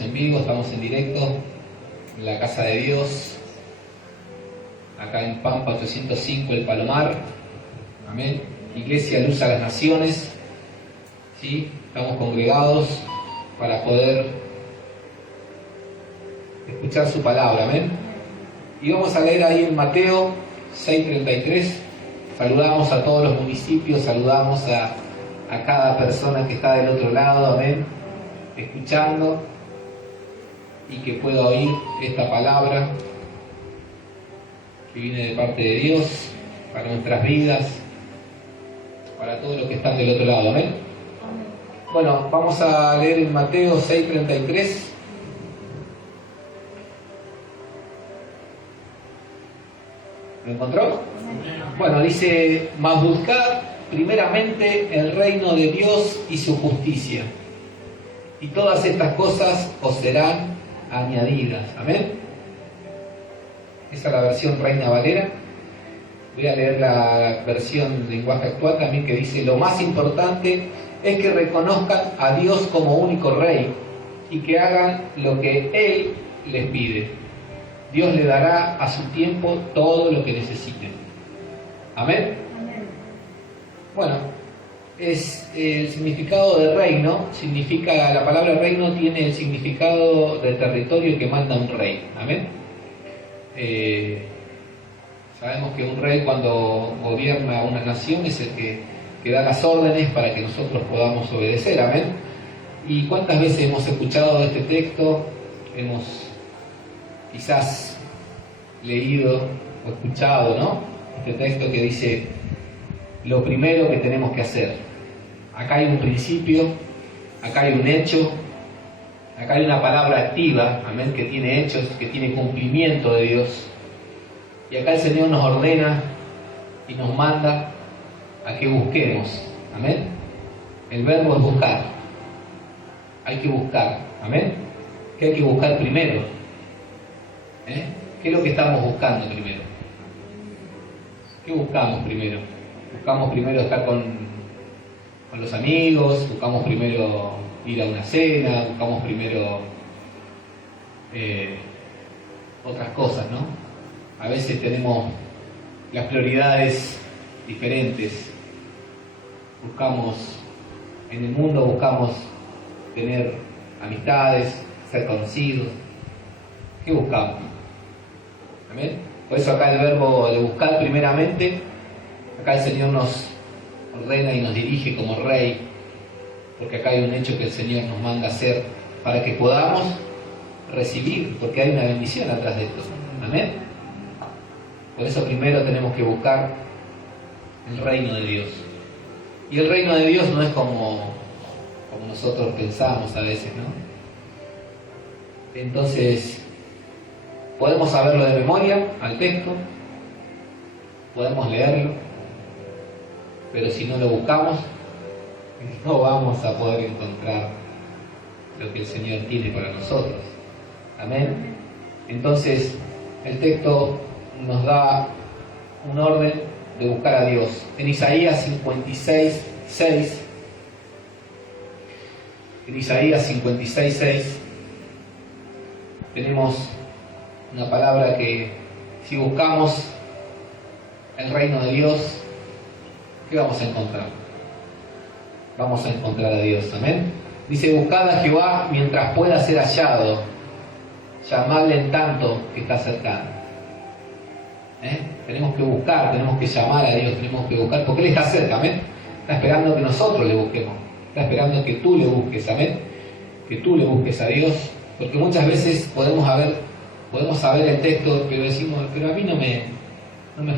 estamos en vivo, estamos en directo en la Casa de Dios, acá en Pampa 805, El Palomar. Amén. Iglesia Luz a las Naciones. ¿Sí? Estamos congregados para poder escuchar su palabra. Amén. Y vamos a leer ahí en Mateo 6:33. Saludamos a todos los municipios, saludamos a cada persona que está del otro lado. Amén. Escuchando y que pueda oír esta palabra que viene de parte de Dios para nuestras vidas, para todos los que están del otro lado. Amén. Bueno, vamos a leer en Mateo 6:33. ¿Lo encontró? Bueno, dice: mas buscad primeramente el reino de Dios y su justicia, y todas estas cosas os serán añadidas. Amén. Esa es la versión Reina Valera. Voy a leer la versión lenguaje actual también, que dice: lo más importante es que reconozcan a Dios como único Rey y que hagan lo que Él les pide. Dios le dará a su tiempo todo lo que necesiten. Amén. Bueno, es el significado de reino. Significa, la palabra reino tiene el significado de territorio que manda un rey. Amén. Sabemos que un rey, cuando gobierna una nación, es el que da las órdenes para que nosotros podamos obedecer. Amén. ¿Y cuántas veces hemos escuchado este texto? Hemos quizás leído o escuchado, ¿no? Este texto que dice lo primero que tenemos que hacer. Acá hay un principio, acá hay un hecho, acá hay una palabra activa, amén, que tiene hechos, que tiene cumplimiento de Dios. Y acá el Señor nos ordena y nos manda a que busquemos, amén. El verbo es buscar. Hay que buscar, amén. ¿Qué hay que buscar primero? ¿Qué es lo que estamos buscando primero? ¿Qué buscamos primero? Buscamos primero estar con los amigos, buscamos primero ir a una cena, buscamos primero otras cosas, ¿no? A veces tenemos las prioridades diferentes. Buscamos, en el mundo buscamos tener amistades, ser conocidos. ¿Qué buscamos? Amén. Por eso acá el verbo de buscar primeramente, acá el Señor nos ordena y nos dirige como Rey, porque acá hay un hecho que el Señor nos manda a hacer para que podamos recibir, porque hay una bendición atrás de esto. Amén. Por eso primero tenemos que buscar el reino de Dios. Y el reino de Dios no es como nosotros pensamos a veces, ¿no? Entonces, podemos saberlo de memoria al texto, podemos leerlo, pero si no lo buscamos, no vamos a poder encontrar lo que el Señor tiene para nosotros. Amén. Entonces, el texto nos da un orden de buscar a Dios. En Isaías 56:6, tenemos una palabra que, si buscamos el reino de Dios, ¿qué vamos a encontrar? Vamos a encontrar a Dios. Amén. Dice: buscad a Jehová mientras pueda ser hallado, llamadle en tanto que está cercano. Tenemos que buscar, tenemos que llamar a Dios, tenemos que buscar, porque Él está cerca. Amén. Está esperando que nosotros le busquemos, está esperando que tú le busques. Amén. Que tú le busques a Dios, porque muchas veces podemos saber el texto, pero decimos: pero a mí no me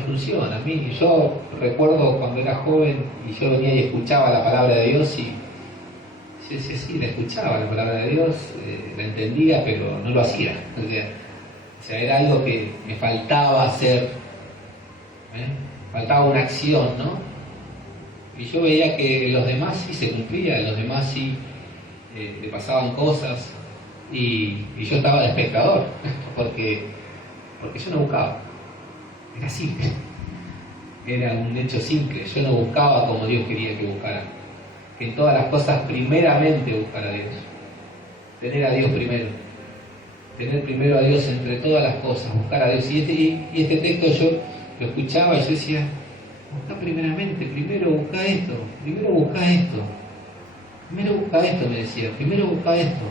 funciona. A mí, yo recuerdo cuando era joven y yo venía y escuchaba la palabra de Dios y sí, la escuchaba la palabra de Dios, la entendía, pero no lo hacía. O sea, era algo que me faltaba hacer, faltaba una acción, ¿no? Y yo veía que los demás sí se cumplían, los demás sí le pasaban cosas, y yo estaba de espectador, porque yo no buscaba. Era simple, era un hecho simple. Yo no buscaba como Dios quería que buscara, que en todas las cosas primeramente buscar a Dios. tener a Dios primero. Tener primero a Dios entre todas las cosas, buscar a Dios. Y este texto yo lo escuchaba y yo decía, busca primeramente, primero busca esto, primero busca esto, primero busca esto, me decía, primero busca esto.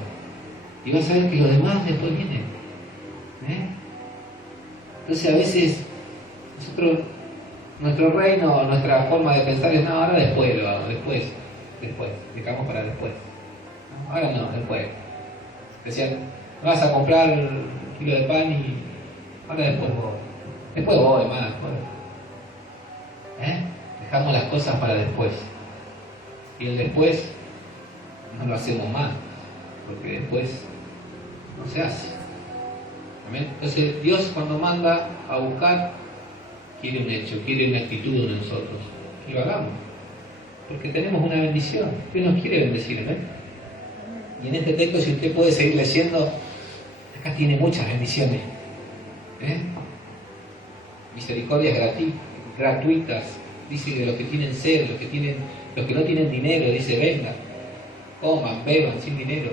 Y vas a ver que lo demás después viene. Entonces a veces nosotros, nuestro reino, nuestra forma de pensar es, no, ahora después lo hago, después, dejamos para después. No, ahora no, después. Decían, vas a comprar un kilo de pan y ahora después voy más. Dejamos las cosas para después. Y el después no lo hacemos más, porque después no se hace. ¿Amén? Entonces Dios cuando manda a buscar, quiere un hecho, quiere una actitud en nosotros. Y lo hagamos. Porque tenemos una bendición. Dios nos quiere bendecir, ¿amén? Y en este texto, si usted puede seguir leyendo, acá tiene muchas bendiciones. Misericordias gratuitas. Dice que los que tienen sed, los que no tienen dinero, dice, vengan, coman, beban sin dinero.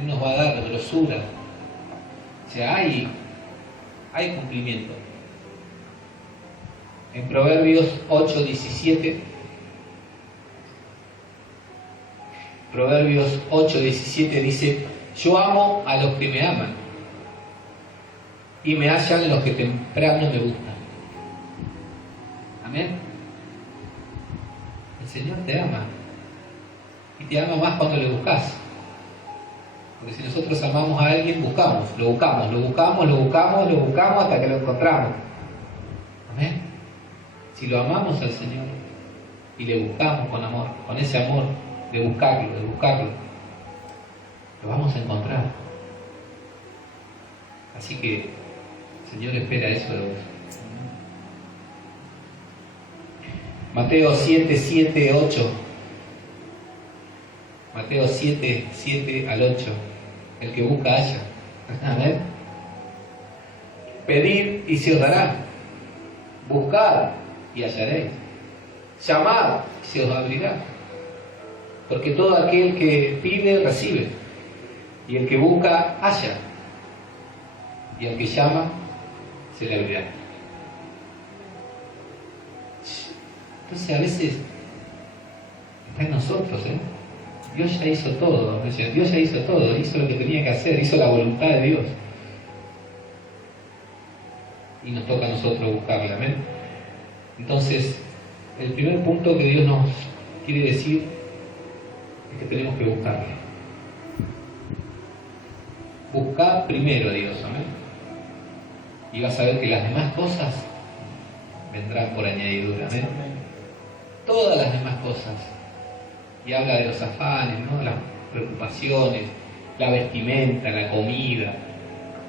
Él nos va a dar grosura. O sea, hay cumplimiento. En Proverbios 8:17, Proverbios 8:17 dice, yo amo a los que me aman y me hallan los que temprano me buscan. Amén. El Señor te ama y te ama más cuando le buscas. Porque si nosotros amamos a alguien, lo buscamos hasta que lo encontramos. Amén. Si lo amamos al Señor y le buscamos con amor, con ese amor de buscarlo, lo vamos a encontrar. Así que el Señor espera eso de vos. Mateo 7:7-8. Mateo 7:7-8. El que busca halla. Amén. Pedid y se os dará. Buscad y hallaréis. Llamad y se os abrirá. Porque todo aquel que pide, recibe. Y el que busca, halla. Y el que llama, se le abrirá. Entonces a veces está en nosotros, Dios ya hizo todo, Dios ya hizo todo, hizo lo que tenía que hacer, hizo la voluntad de Dios. Y nos toca a nosotros buscarla, amén. Entonces, el primer punto que Dios nos quiere decir es que tenemos que buscarle. Buscad primero a Dios, amén. Y vas a ver que las demás cosas vendrán por añadidura, amén. Todas las demás cosas. Y habla de los afanes, ¿no? Las preocupaciones, la vestimenta, la comida.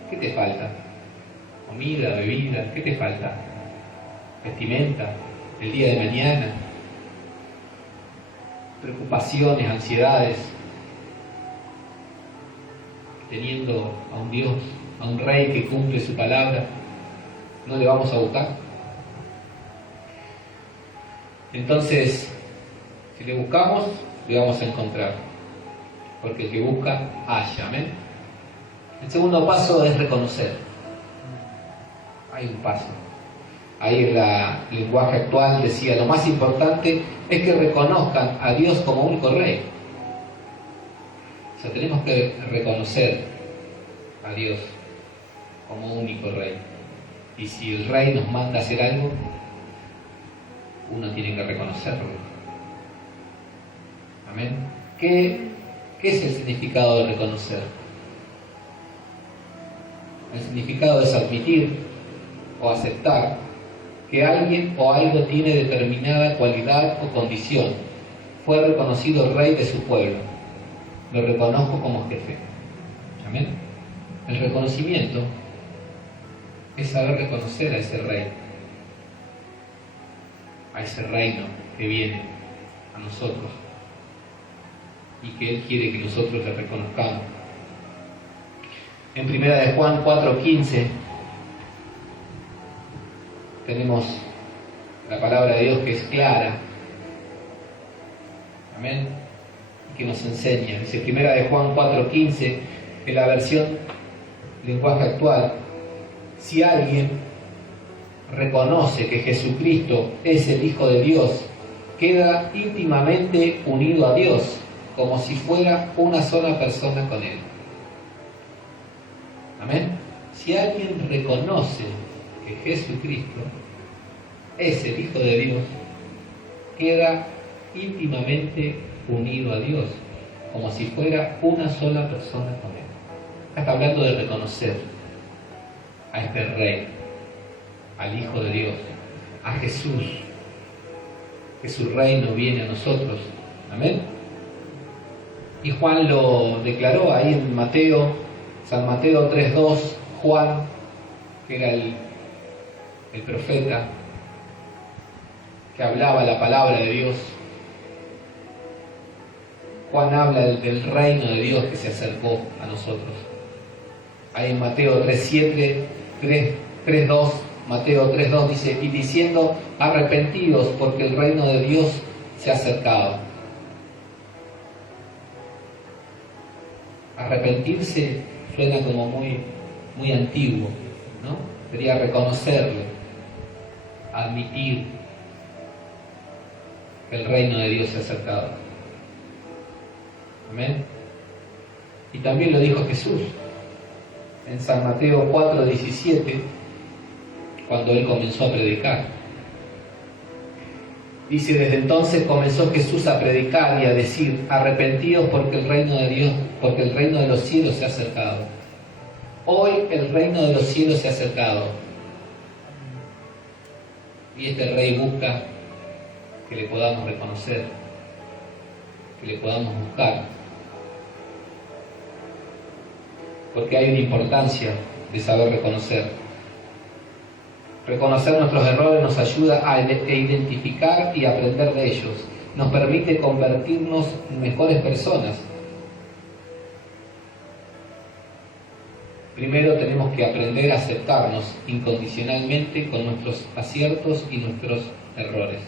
¿Qué te falta? Comida, bebida, ¿qué te falta? Vestimenta, el día de mañana. Preocupaciones, ansiedades. Teniendo a un Dios, a un Rey que cumple su palabra, ¿no le vamos a buscar? Entonces, si le buscamos, le vamos a encontrar. Porque el que busca, halla. ¿Amén? El segundo paso es reconocer. Hay un paso. Ahí en el lenguaje actual decía, lo más importante es que reconozcan a Dios como único Rey. O sea, tenemos que reconocer a Dios como único Rey. Y si el Rey nos manda a hacer algo, uno tiene que reconocerlo. Amén. ¿Qué es el significado de reconocer? El significado es admitir o aceptar que alguien o algo tiene determinada cualidad o condición. Fue reconocido Rey de su pueblo. Lo reconozco como jefe. Amén. El reconocimiento es saber reconocer a ese Rey, a ese reino que viene a nosotros y que Él quiere que nosotros le reconozcamos. En 1 de Juan 4:15 tenemos la palabra de Dios que es clara. Amén. que nos enseña. Dice Primera de Juan 4:15, en la versión lenguaje actual: si alguien reconoce que Jesucristo es el Hijo de Dios, queda íntimamente unido a Dios, como si fuera una sola persona con Él. Amén. Si alguien reconoce que Jesucristo es el Hijo de Dios, queda íntimamente unido a Dios, como si fuera una sola persona con Él. Acá está hablando de reconocer a este Rey, al Hijo de Dios, a Jesús, que su reino viene a nosotros. Amén. Y Juan lo declaró ahí en Mateo, San Mateo 3:2, Juan, que era el profeta que hablaba la palabra de Dios. Juan habla del reino de Dios que se acercó a nosotros. Ahí en Mateo 3:2, Mateo 3:2 dice: y diciendo, arrepentidos, porque el reino de Dios se ha acercado. Arrepentirse suena como muy antiguo, ¿no? Sería reconocerlo, admitir que el reino de Dios se ha acercado. Amén. Y también lo dijo Jesús en San Mateo 4:17, cuando Él comenzó a predicar. Dice: desde entonces comenzó Jesús a predicar y a decir, arrepentidos porque el reino de Dios, porque el reino de los cielos se ha acercado. Hoy el reino de los cielos se ha acercado. Y este Rey busca que le podamos reconocer, que le podamos buscar. Porque hay una importancia de saber reconocer. Reconocer nuestros errores nos ayuda a identificar y aprender de ellos. Nos permite convertirnos en mejores personas. Primero tenemos que aprender a aceptarnos incondicionalmente con nuestros aciertos y nuestros errores.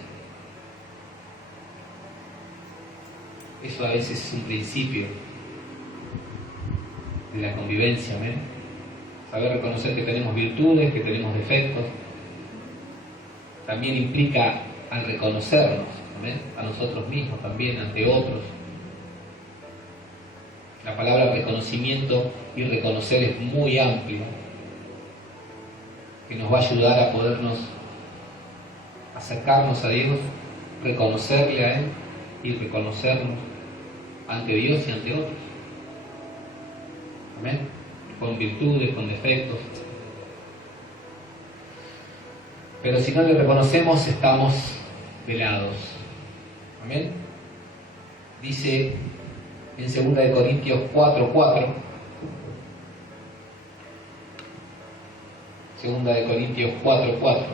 Eso a veces es un principio de la convivencia, ¿ven? Saber reconocer que tenemos virtudes, que tenemos defectos. También implica al reconocernos, ¿ven? A nosotros mismos también, ante otros. La palabra reconocimiento y reconocer es muy amplia, que nos va a ayudar a podernos acercarnos a Dios, reconocerle a Él y reconocernos ante Dios y ante otros. Amén. Con virtudes, con defectos. Pero si no le reconocemos, estamos velados. Amén. Dice en 2 Corintios 4:4. 2 Corintios 4:4.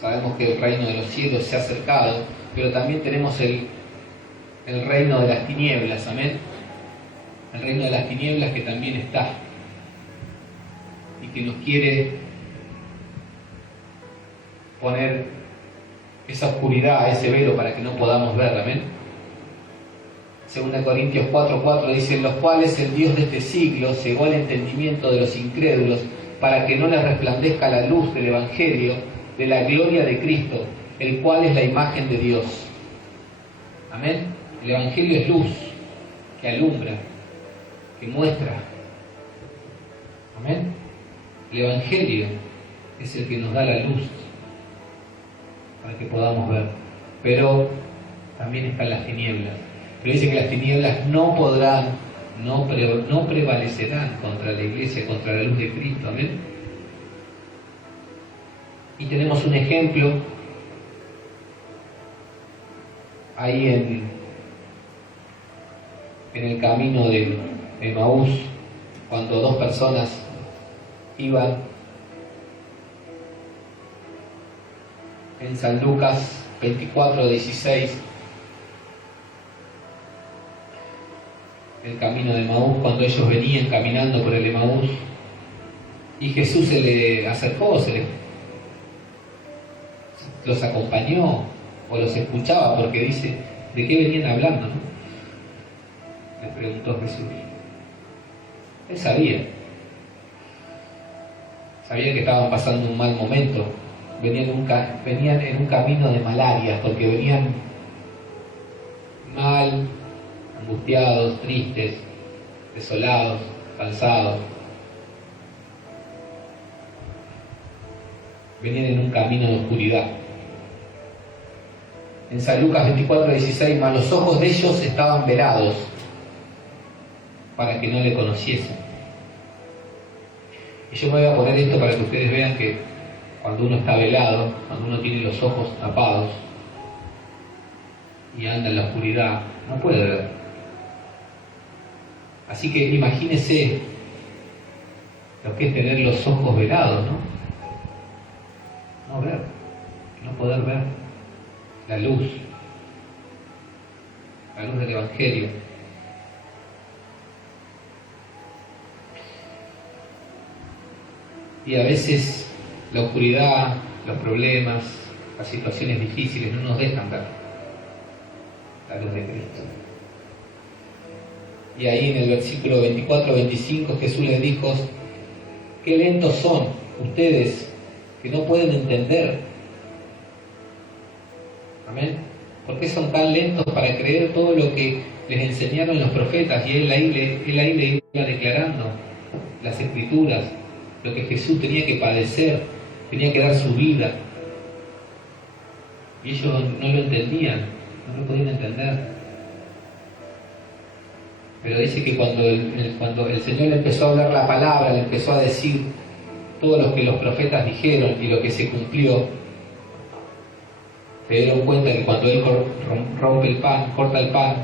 Sabemos que el reino de los cielos se ha acercado, pero también tenemos el reino de las tinieblas. Amén. El reino de las tinieblas que también está y que nos quiere poner esa oscuridad, ese velo para que no podamos ver. Amén. 2 Corintios 4:4 dice: los cuales el Dios de este siglo cegó el entendimiento de los incrédulos para que no les resplandezca la luz del Evangelio de la gloria de Cristo, el cual es la imagen de Dios. Amén. El Evangelio es luz que alumbra, que muestra. Amén. El Evangelio es el que nos da la luz para que podamos ver. Pero también están las tinieblas. Pero dice que las tinieblas no podrán, no prevalecerán contra la iglesia, contra la luz de Cristo. Amén. Y tenemos un ejemplo ahí en el camino de Emaús, cuando dos personas iban en San Lucas 24:16, el camino de Emaús, cuando ellos venían caminando por el Emaús y Jesús se le acercó, los acompañó o los escuchaba, porque dice ¿De qué venían hablando, no? Le preguntó Jesús. Él sabía que estaban pasando un mal momento, venían en un camino de malaria, porque venían mal, angustiados, tristes, desolados, cansados. Venían en un camino de oscuridad. En San Lucas 24:16, mas los ojos de ellos estaban velados para que no le conociesen. Y yo me voy a poner esto para que ustedes vean que cuando uno está velado, cuando uno tiene los ojos tapados y anda en la oscuridad, no puede ver. Así que imagínese lo que es tener los ojos velados, ¿no? No ver, no poder ver la luz del Evangelio. Y a veces la oscuridad, los problemas, las situaciones difíciles no nos dejan ver la luz de Cristo. Y ahí en el versículo 24-25 Jesús les dijo: qué lentos son ustedes que no pueden entender. Amén. ¿Por qué son tan lentos para creer todo lo que les enseñaron los profetas? Y él ahí le iba declarando las Escrituras, lo que Jesús tenía que padecer, tenía que dar su vida. Y ellos no lo entendían, no lo podían entender. Pero dice que cuando el Señor le empezó a hablar la palabra, le empezó a decir todo lo que los profetas dijeron y lo que se cumplió, se dieron cuenta que cuando Él rompe el pan, corta el pan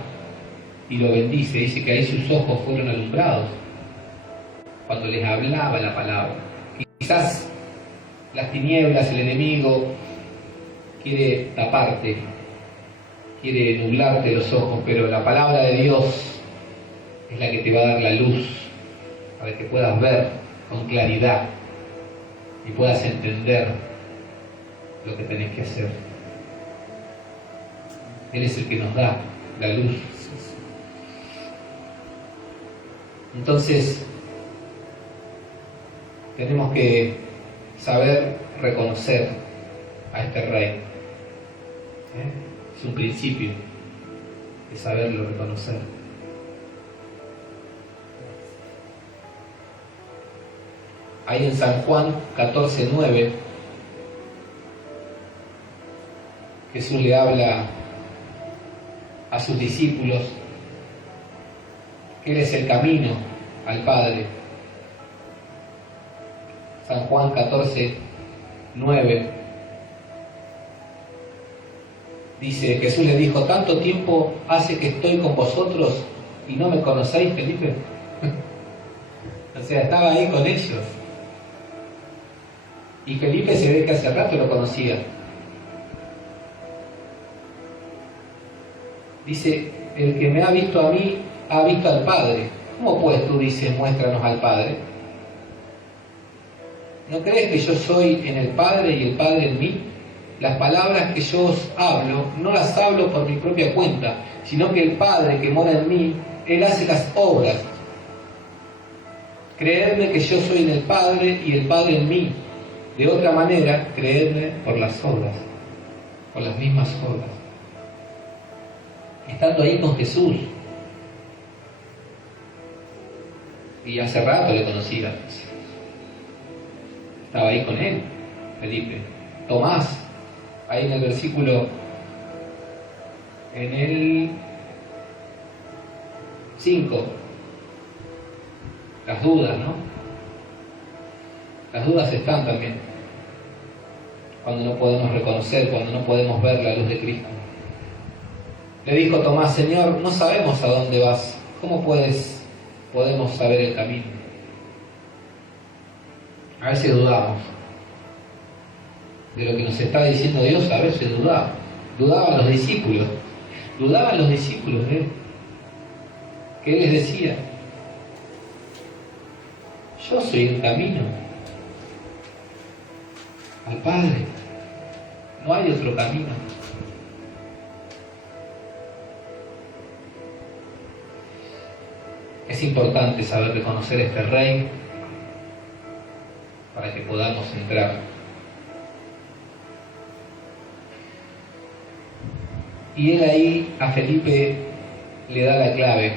y lo bendice, dice que ahí sus ojos fueron alumbrados cuando les hablaba la palabra. Quizás las tinieblas, el enemigo quiere taparte, quiere nublarte los ojos, pero la palabra de Dios es la que te va a dar la luz para que puedas ver con claridad y puedas entender lo que tenés que hacer. Él es el que nos da la luz. Entonces, tenemos que saber reconocer a este Rey. Es un principio de saberlo reconocer. Ahí en San Juan 14:9, Jesús le habla a sus discípulos que Él es el camino al Padre. San Juan 14:9 dice: Jesús le dijo: ¿tanto tiempo hace que estoy con vosotros y no me conocéis, Felipe? O sea, estaba ahí con ellos. Y Felipe se ve que hace rato lo conocía. Dice: el que me ha visto a mí, ha visto al Padre. ¿Cómo pues tú dices, muéstranos al Padre? ¿No crees que yo soy en el Padre y el Padre en mí? Las palabras que yo os hablo, no las hablo por mi propia cuenta, sino que el Padre que mora en mí, Él hace las obras. Creedme que yo soy en el Padre y el Padre en mí. De otra manera, creedme por las obras, por las mismas obras. Estando ahí con Jesús, y hace rato le conocía, estaba ahí con él, Felipe. Tomás, ahí en el versículo, en el 5, las dudas, ¿no? Las dudas están también cuando no podemos reconocer, cuando no podemos ver la luz de Cristo. Le dijo Tomás: Señor, no sabemos a dónde vas, ¿cómo podemos saber el camino? A veces dudamos de lo que nos está diciendo Dios, a veces dudaban los discípulos de Él, que Él les decía: yo soy el camino al Padre, no hay otro camino. importante saber reconocer este Rey para que podamos entrar. Y él ahí a Felipe le da la clave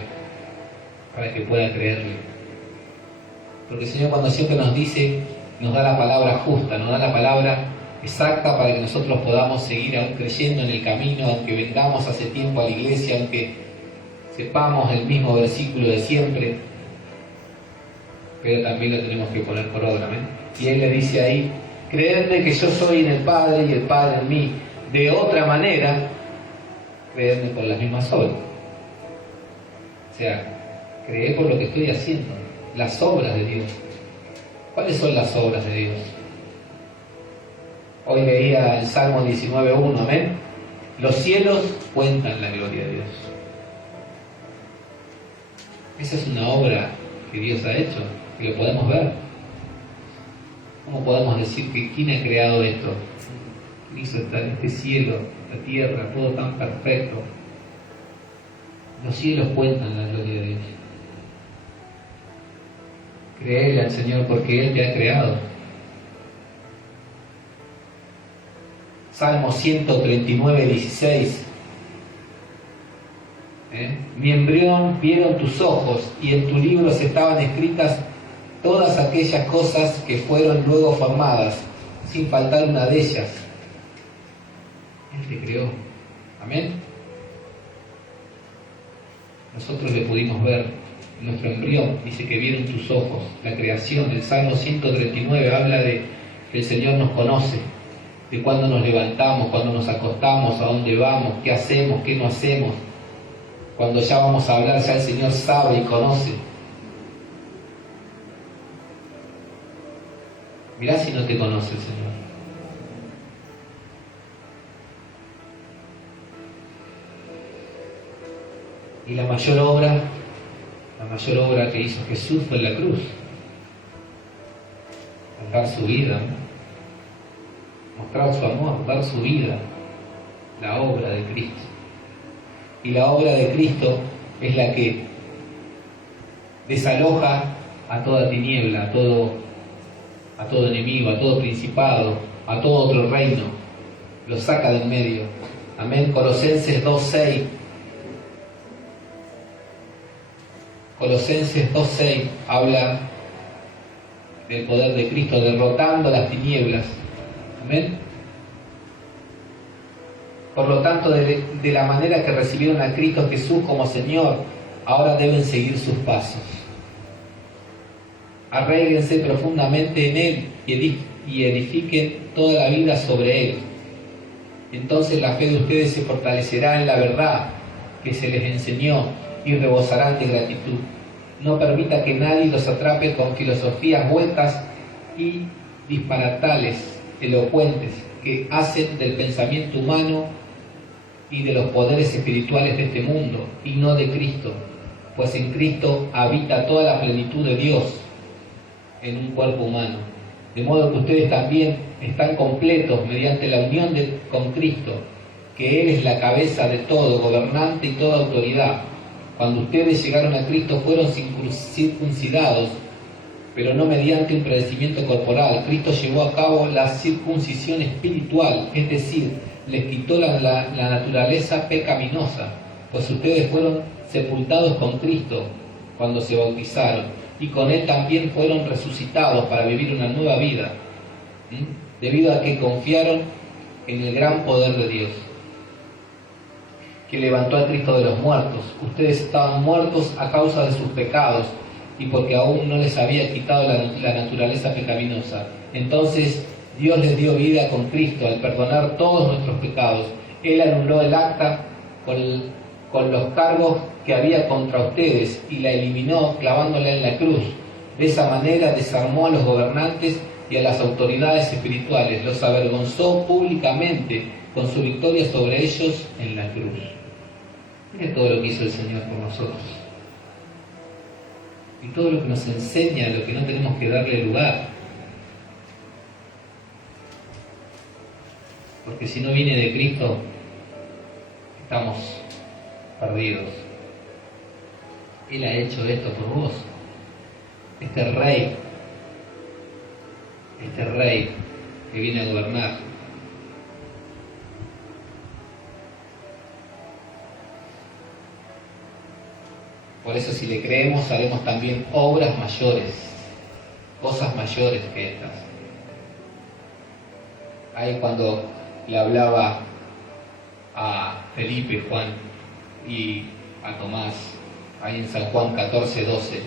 para que pueda creerle. Porque el Señor, cuando siempre nos dice, nos da la palabra justa, nos da la palabra exacta para que nosotros podamos seguir aún creyendo en el camino, aunque vengamos hace tiempo a la iglesia, aunque sepamos el mismo versículo de siempre, pero también lo tenemos que poner por obra, ¿eh? Y él le dice ahí, creedme que yo soy en el Padre y el Padre en mí. De otra manera, creedme por las mismas obras. O sea, creed por lo que estoy haciendo, las obras de Dios. ¿Cuáles son las obras de Dios? Hoy leía el Salmo 19:1, amén. Los cielos cuentan la gloria de Dios. Esa es una obra que Dios ha hecho, que lo podemos ver. ¿Cómo podemos decir que quién ha creado esto? ¿Quién hizo este cielo, la tierra, todo tan perfecto? Los cielos cuentan la gloria de Dios. Créele al Señor porque Él te ha creado. Salmo 139:16. Mi embrión vieron tus ojos, y en tu libro estaban escritas todas aquellas cosas que fueron luego formadas, sin faltar una de ellas. Él te creó. Amén. Nosotros le pudimos ver. Nuestro embrión dice que vieron tus ojos. La creación, el Salmo 139 habla de que el Señor nos conoce, de cuándo nos levantamos, cuándo nos acostamos, a dónde vamos, qué hacemos, qué no hacemos. Cuando ya vamos a hablar, ya el Señor sabe y conoce. Mirá si no te conoce el Señor. Y la mayor obra que hizo Jesús fue en la cruz. Dar su vida, ¿no? Mostrar su amor, dar su vida. La obra de Cristo. Y la obra de Cristo es la que desaloja a toda tiniebla, a todo enemigo, a todo principado, a todo otro reino. Lo saca del medio. Amén. Colosenses 2:6. Colosenses 2:6 habla del poder de Cristo derrotando las tinieblas. Amén. Por lo tanto, de la manera que recibieron a Cristo Jesús como Señor, ahora deben seguir sus pasos. Arráiguense profundamente en Él y edifiquen toda la vida sobre Él. Entonces la fe de ustedes se fortalecerá en la verdad que se les enseñó y rebosarán de gratitud. No permita que nadie los atrape con filosofías huecas y disparatales, elocuentes, que hacen del pensamiento humano y de los poderes espirituales de este mundo, y no de Cristo, pues en Cristo habita toda la plenitud de Dios en un cuerpo humano. De modo que ustedes también están completos mediante la unión con Cristo, que Él es la cabeza de todo, gobernante y toda autoridad. Cuando ustedes llegaron a Cristo fueron circuncidados, pero no mediante un padecimiento corporal. Cristo llevó a cabo la circuncisión espiritual, es decir, les quitó la naturaleza pecaminosa, pues ustedes fueron sepultados con Cristo cuando se bautizaron, y con Él también fueron resucitados para vivir una nueva vida, debido a que confiaron en el gran poder de Dios, que levantó a Cristo de los muertos. Ustedes estaban muertos a causa de sus pecados, y porque aún no les había quitado la naturaleza pecaminosa. Entonces Dios les dio vida con Cristo al perdonar todos nuestros pecados. Él anuló el acta con los cargos que había contra ustedes y la eliminó clavándola en la cruz. De esa manera desarmó a los gobernantes y a las autoridades espirituales, los avergonzó públicamente con su victoria sobre ellos en la cruz. Mire todo lo que hizo el Señor por nosotros. Y todo lo que nos enseña, lo que no tenemos que darle lugar. Porque si no viene de Cristo, estamos perdidos. Él ha hecho esto por vos. Este rey que viene a gobernar. Por eso, si le creemos, haremos también obras mayores, cosas mayores que estas. Ahí cuando le hablaba a Felipe, Juan y a Tomás, ahí en San Juan 14:12,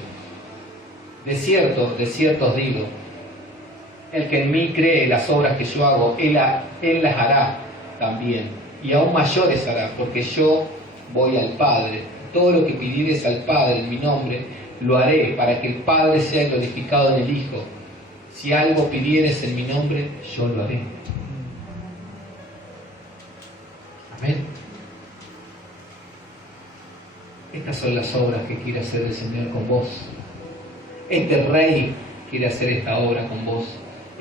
de cierto os digo, el que en mí cree las obras que yo hago, él las hará también, y aún mayores hará, porque yo voy al Padre. Todo lo que pidieres al Padre en mi nombre, lo haré, para que el Padre sea glorificado en el Hijo. Si algo pidieres en mi nombre, yo lo haré. Amén. Estas son las obras que quiere hacer el Señor con vos. Este Rey quiere hacer esta obra con vos.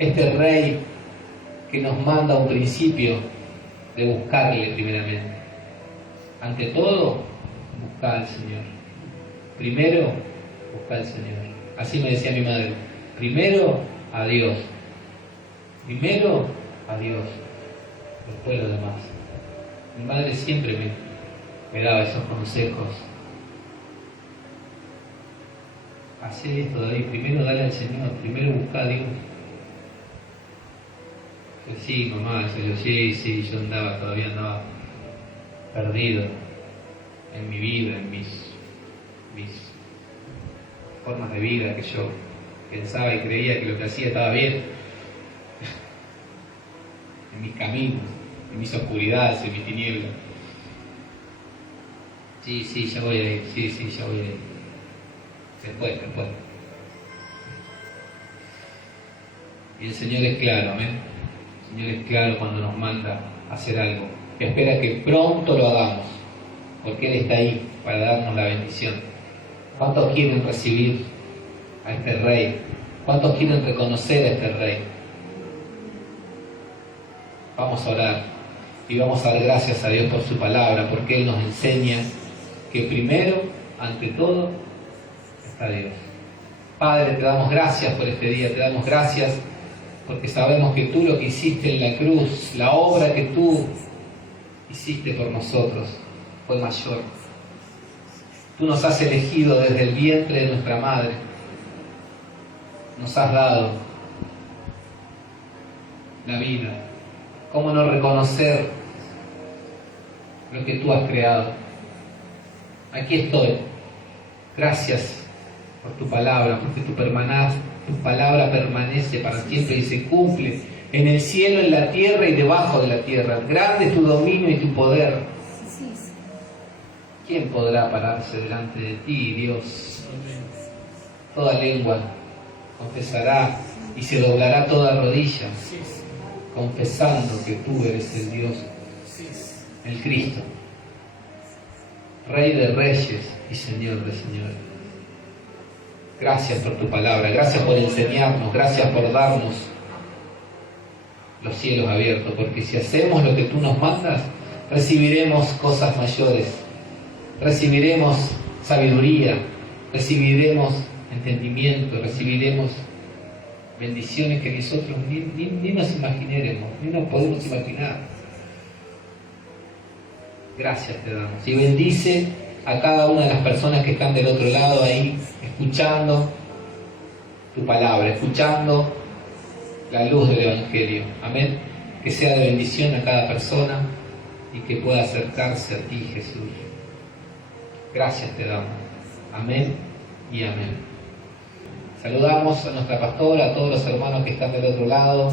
Este Rey que nos manda un principio de buscarle primeramente. Ante todo, buscar al Señor. Primero, buscar al Señor. Así me decía mi madre. Primero a Dios. Primero a Dios. Después lo demás. Mi madre siempre me daba esos consejos. Hacé esto, David. Primero dale al Señor. Primero busca a Dios. Yo, sí, mamá. Yo todavía andaba perdido en mi vida, en mis formas de vida, que yo pensaba y creía que lo que hacía estaba bien, en mis caminos, en mis oscuridades, en mis tinieblas. Sí, ya voy a ir, ya voy a ir. Después. Y el Señor es claro, amén. El Señor es claro cuando nos manda a hacer algo. Espera que pronto lo hagamos, porque Él está ahí para darnos la bendición. ¿Cuántos quieren recibir a este Rey? ¿Cuántos quieren reconocer a este Rey? Vamos a orar y vamos a dar gracias a Dios por su palabra, porque Él nos enseña que primero, ante todo, está Dios. Padre, te damos gracias por este día, te damos gracias porque sabemos que tú lo que hiciste en la cruz, la obra que tú hiciste por nosotros, fue mayor. Tú nos has elegido desde el vientre de nuestra madre. Nos has dado la vida. ¿Cómo no reconocer lo que tú has creado? Aquí estoy. Gracias por tu palabra, porque tu palabra permanece para siempre y se cumple en el cielo, en la tierra y debajo de la tierra. Grande es tu dominio y tu poder. ¿Quién podrá pararse delante de ti, Dios? Toda lengua confesará y se doblará toda rodilla, confesando que tú eres el Dios, el Cristo, Rey de reyes y Señor de señores. Gracias por tu palabra, gracias por enseñarnos, gracias por darnos los cielos abiertos, porque si hacemos lo que tú nos mandas, recibiremos cosas mayores, recibiremos sabiduría, recibiremos entendimiento, recibiremos bendiciones que nosotros ni nos imaginaremos, ni nos podemos imaginar. Gracias te damos. Y bendice a cada una de las personas que están del otro lado ahí, escuchando tu palabra, escuchando la luz del Evangelio. Amén. Que sea de bendición a cada persona y que pueda acercarse a ti, Jesús. Gracias te damos. Amén y amén. Saludamos a nuestra pastora, a todos los hermanos que están del otro lado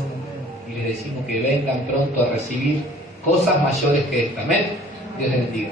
y les decimos que vengan pronto a recibir cosas mayores que esta. Amén. Dios les bendiga.